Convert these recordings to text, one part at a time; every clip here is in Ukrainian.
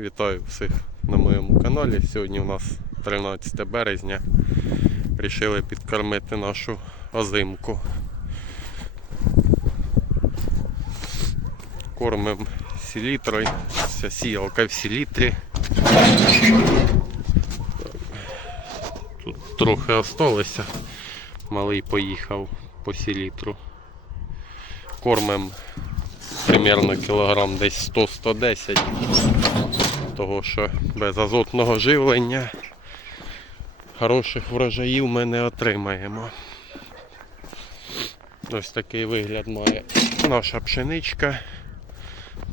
Вітаю всіх на моєму каналі. Сьогодні у нас 13 березня. Рішили підкормити нашу озимку. Кормимо селітрою. Ця сіялка в селітрі. Тут трохи осталося. Малий поїхав по селітру. Кормимо примерно кілограм десь 100-110 того що без азотного живлення хороших врожаїв ми не отримаємо. Ось такий вигляд має наша пшеничка.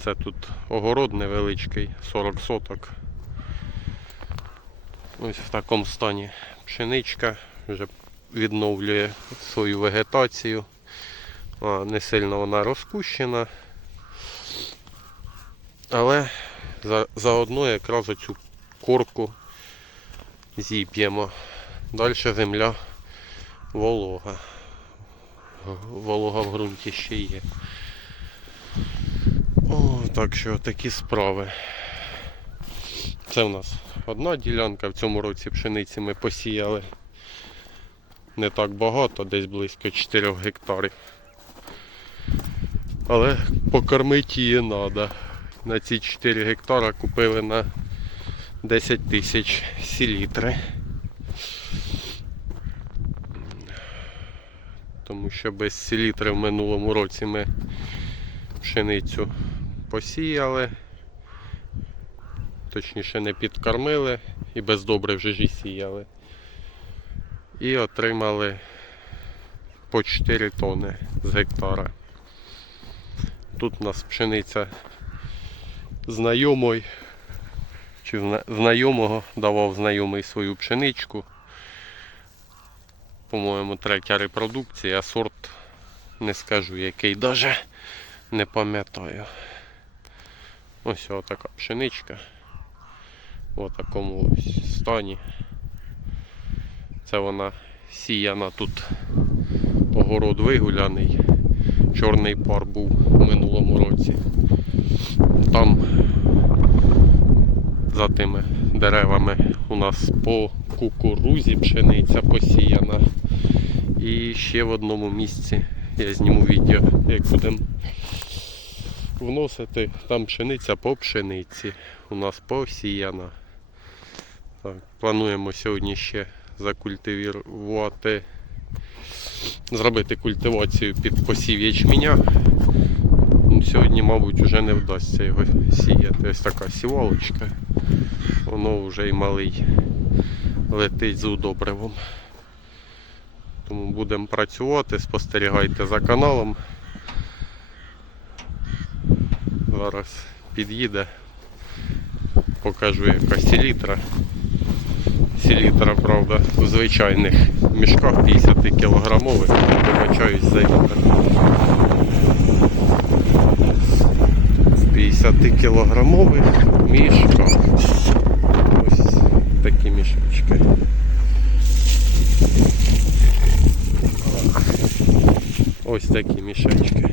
Це тут огород невеличкий, 40 соток. Ось в такому стані пшеничка вже відновлює свою вегетацію. Не сильно вона розпущена. Але заодно якраз оцю корку зіп'ємо. Далі земля волога. Волога в ґрунті ще є. О, так що такі справи. Це в нас одна ділянка. В цьому році пшениці ми посіяли не так багато, десь близько 4 гектарів. Але покормити її треба. На ці 4 гектара купили на 10 тисяч селітри. Тому що без селітри в минулому році ми пшеницю посіяли, точніше не підкормили і без добрив вже сіяли. І отримали по 4 тони з гектара. Тут у нас пшениця знайомий чи знайомого давав знайомий свою пшеничку. По-моєму, третя репродукція, сорт не скажу який даже не пам'ятаю. Ось така пшеничка. В такому ось стані. Це вона сіяна тут огород вигуляний. Чорний пар був у минулому році. Там за тими деревами у нас по кукурузі пшениця посіяна. І ще в одному місці я зніму відео, як будемо вносити. Там пшениця по пшениці. У нас посіяна. Так, плануємо сьогодні ще закультивувати, зробити культивацію під посів ячменя. Сьогодні, мабуть, вже не вдасться його сіяти. Ось така сівалочка. Воно вже і малий летить з удобривом. Тому будемо працювати, спостерігайте за каналом. Зараз під'їде. Покажу яка селітра. Селітра, правда, в звичайних мішках 50 кілограмових. Вибачаюсь за вітер. 50 кілограмових мішках. Ось такі мішечки. Ось такі мішечки.